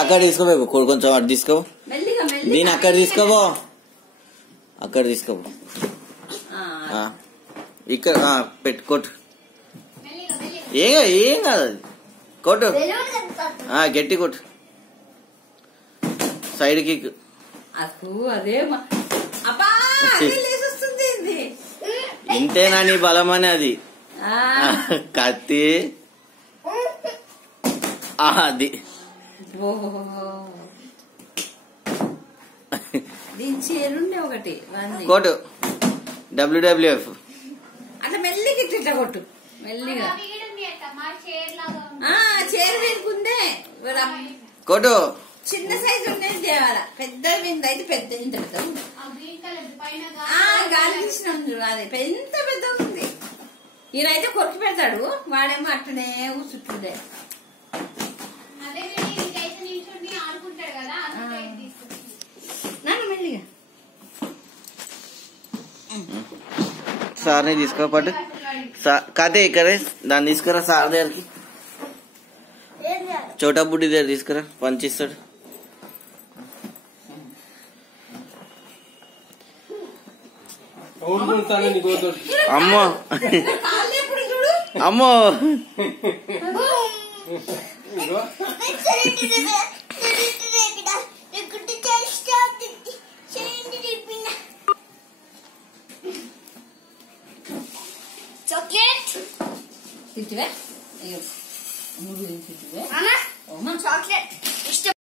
అక్కడ తీసుకోబో కొంచెం అటు తీసుకో దీని అక్కడ తీసుకోబో అక్కడ తీసుకోబో ఇక్కడ పెట్టుకోటు ఏం కాదు అది కొట్టు గట్టి కొట్టు సైడ్ కిక్ అదే ఇంతేనా నీ బలం అని అది కత్తి అది దీని చేరుండే ఒకటి కొట్టు WWF అట్లా మెల్లిగా ఇట్లా కొట్టు మెల్లిగా చేరు వెనుకుందే కొట్టు చిన్న సైజు ఉండేది తేవాల పెద్ద వింది అయితే పెద్ద ఇంత పెద్ద గాలి తీసినాం చూడు అది ఎంత పెద్ద ఉంది ఈయనైతే కొరికి పెడతాడు వాడేమో అట్లనే కూర్చుంటుండే నన్ను మెల్లిగా సార్ని తీసుకోపాటు కథ ఇక్కడ దాన్ని తీసుకురా సార్ దగ్గరికి చోటా బుడ్డి దగ్గర తీసుకురా పంచిస్తాడు అమ్మో అమ్మో చాక్లెట్ తింటివే అయ్యో చాక్లెట్